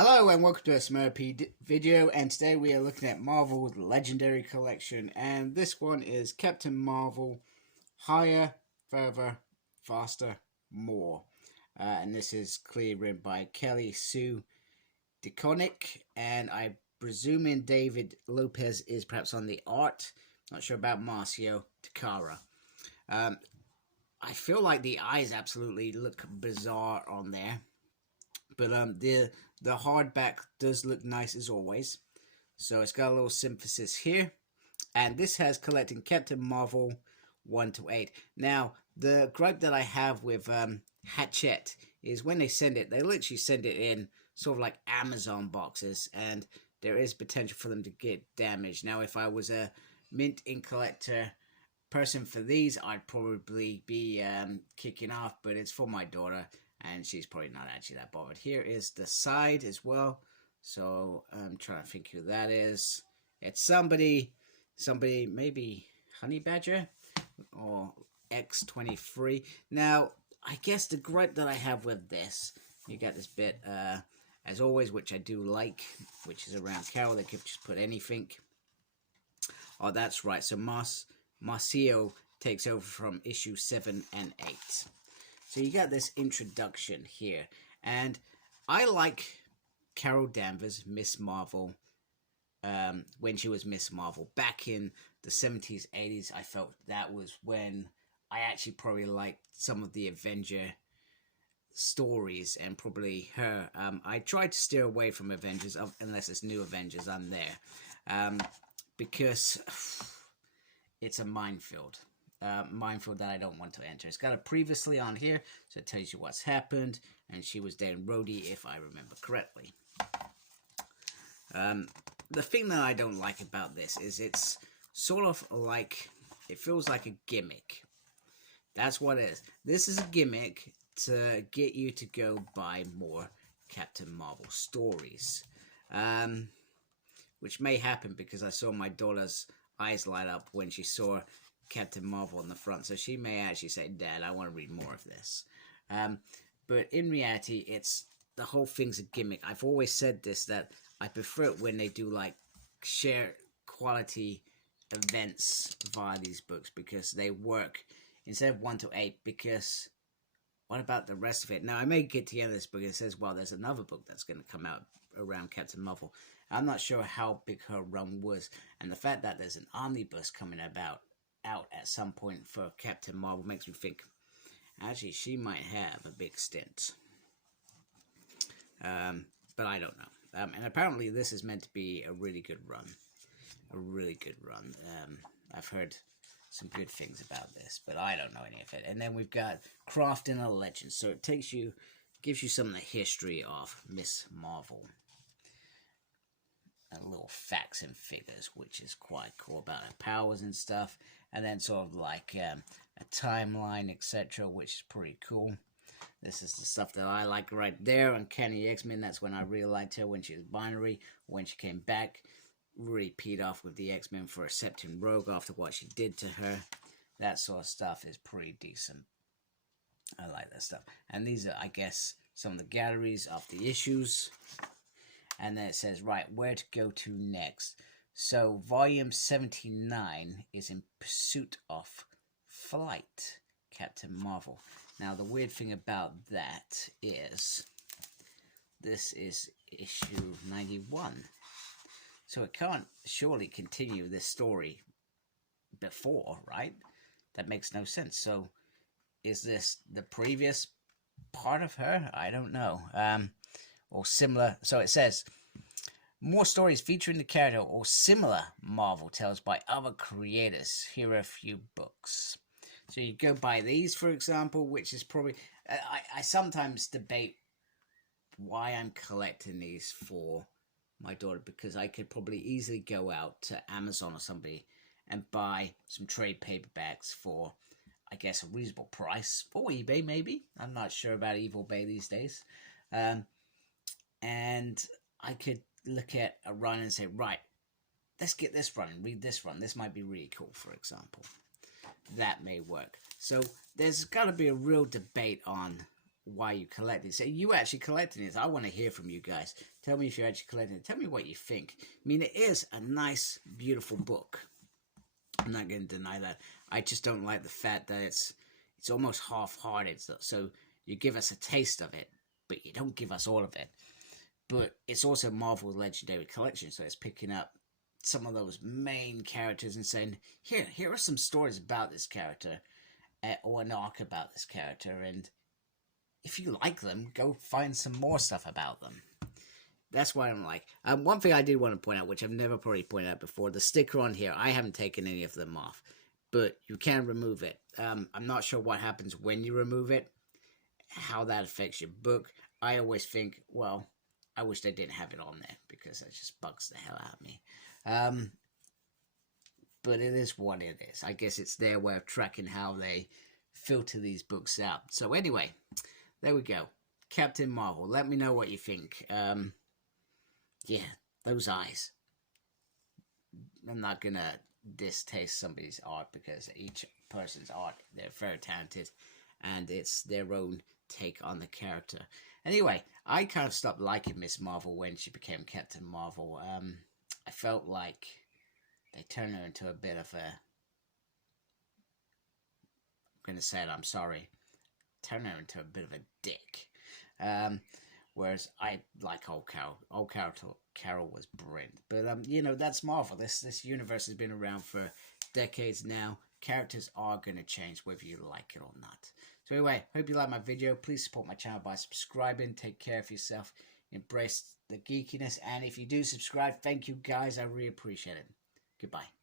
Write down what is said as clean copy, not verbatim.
Hello and welcome to a Smurpy video, and today we are looking at Marvel's Legendary Collection, and this one is Captain Marvel Higher, Further, Faster, More. And this is clearly written by Kelly Sue DeConnick, and I'm presuming David Lopez is perhaps on the art. Not sure about Marcio Takara. I feel like the eyes absolutely look bizarre on there. But the hardback does look nice as always. So it's got a little synthesis here. And this has collecting Captain Marvel 1 to 8. Now, the gripe that I have with Hachette is when they send it, they literally send it in sort of like Amazon boxes. And there is potential for them to get damaged. Now, if I was a mint ink collector person for these, I'd probably be kicking off. But it's for my daughter, and she's probably not actually that bothered. Here is the side as well. So I'm trying to think who that is. It's somebody maybe Honey Badger or X23. Now, I guess the gripe that I have with this, you got this bit, as always, which I do like, which is around Carol. They could just put anything. Oh, that's right. So Marcio takes over from issue 7 and 8. So you got this introduction here, and I like Carol Danvers, Miss Marvel, when she was Miss Marvel. Back in the 70s, 80s, I felt that was when I actually probably liked some of the Avenger stories, and probably her. I tried to steer away from Avengers, unless it's New Avengers, I'm there. Because it's a minefield. Minefield that I don't want to enter. It's got a previously on here, so it tells you what's happened, and she was there in Rhodey, if I remember correctly. The thing that I don't like about this is it's sort of like, it feels like a gimmick. That's what it is. This is a gimmick to get you to go buy more Captain Marvel stories. Which may happen because I saw my daughter's eyes light up when she saw Captain Marvel on the front, so she may actually say, Dad, I want to read more of this. But in reality, it's the whole thing's a gimmick. I've always said this, that I prefer it when they do like share quality events via these books, because they work instead of 1 to 8. Because what about the rest of it? Now, I may get to the end of this book and it says, well, there's another book that's going to come out around Captain Marvel. I'm not sure how big her run was, and the fact that there's an omnibus coming out at some point for Captain Marvel makes me think, actually, she might have a big stint. But I don't know. And apparently this is meant to be a really good run. A really good run. I've heard some good things about this, but I don't know any of it. And then we've got Crafting a Legend. So it gives you some of the history of Miss Marvel. And little facts and figures, which is quite cool about her powers and stuff. And then sort of like a timeline, etc., which is pretty cool. This is the stuff that I like right there. On Kenny X-Men, that's when I really liked her, when she was binary, when she came back. Really peed off with the X-Men for accepting Rogue after what she did to her. That sort of stuff is pretty decent. I like that stuff. And these are, I guess, some of the galleries of the issues. And then it says, right, where to go to next. So, volume 79 is In Pursuit of Flight, Captain Marvel. Now, the weird thing about that is, this is issue 91. So it can't surely continue this story before, right? That makes no sense. So, is this the previous part of her? I don't know. Or similar. So it says, more stories featuring the character or similar Marvel tales by other creators. Here are a few books. So you go buy these, for example, which is probably... I sometimes debate why I'm collecting these for my daughter, because I could probably easily go out to Amazon or somebody and buy some trade paperbacks for, I guess, a reasonable price. Or eBay, maybe. I'm not sure about Evil Bay these days. And I could look at a run and say, right, let's get this run and read this run. This might be really cool, for example. That may work. So there's got to be a real debate on why you collect it. So you actually collecting this. I want to hear from you guys. Tell me if you're actually collecting it. Tell me what you think. I mean, it is a nice, beautiful book. I'm not going to deny that. I just don't like the fact that it's almost half-hearted. So you give us a taste of it, but you don't give us all of it. But it's also Marvel's Legendary Collection, so it's picking up some of those main characters and saying, here are some stories about this character, or an arc about this character, and if you like them, go find some more stuff about them. That's what I'm like. One thing I did want to point out, which I've never probably pointed out before, the sticker on here, I haven't taken any of them off, but you can remove it. I'm not sure what happens when you remove it, how that affects your book. I always think, well, I wish they didn't have it on there, because that just bugs the hell out of me. But it is what it is. I guess it's their way of tracking how they filter these books out. So anyway, there we go. Captain Marvel. Let me know what you think. Yeah, those eyes. I'm not gonna distaste somebody's art, because each person's art, they're very talented, and it's their own take on the character. Anyway, I kind of stopped liking Miss Marvel when she became Captain Marvel. I felt like they turned her into a bit of a... I'm gonna say it, I'm sorry. Turned her into a bit of a dick. Whereas I like Old Carol. Old Carol was brilliant. But, you know, that's Marvel. This universe has been around for decades now. Characters are going to change whether you like it or not. So anyway, hope you like my video. Please support my channel by subscribing. Take care of yourself. Embrace the geekiness. And if you do subscribe, thank you guys. I really appreciate it. Goodbye.